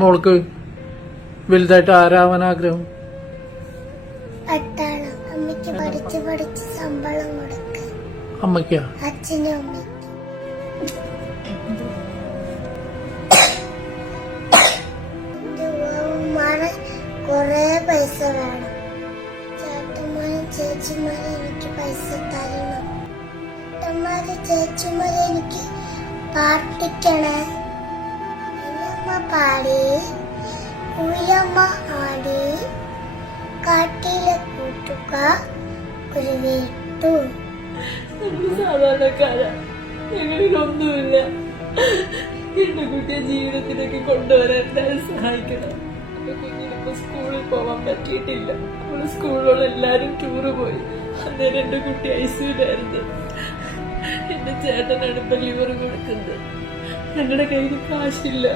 മോൾക്ക് വലുതായിട്ട് ആരാവാൻ ആഗ്രഹം? അമ്മയ്ക്ക് പഠിച്ച് പഠിച്ച് ശമ്പളം കൊടുക്കുക. അമ്മയ്ക്കാ? അച്ഛനും അമ്മയ്ക്ക്. കൊറേ പൈസ വേണം. ചേട്ടന്മാരും ചേച്ചിമാരും എനിക്ക് പൈസ തരണം. ചേട്ടന്മാര് ചേച്ചിമാരെ എനിക്ക് പാർട്ടിക്കണേ. അമ്മ പാടി, ഉയമ്മ ആടി, കാട്ടിലെ കൂട്ടുക ഒരു വീട്ടു. സാധാരണക്കാരാ, ഞങ്ങളിലൊന്നുമില്ല. എന്റെ കുട്ടിയെ ജീവിതത്തിലേക്ക് കൊണ്ടുവരാൻ എല്ലാവരും സഹായിക്കണം. എന്റെ കുഞ്ഞിനിപ്പോ സ്കൂളിൽ പോവാൻ പറ്റിയിട്ടില്ല. നമ്മള് സ്കൂളിലുള്ള എല്ലാരും ടൂറ് പോയി. അന്നേരം എന്റെ കുട്ടി ഐസിയുലായിരുന്നു. എന്റെ ചേട്ടനാണ് ഇപ്പൊ ലിവർ കൊടുക്കുന്നത്. ഞങ്ങളുടെ കയ്യിൽ കാശില്ല.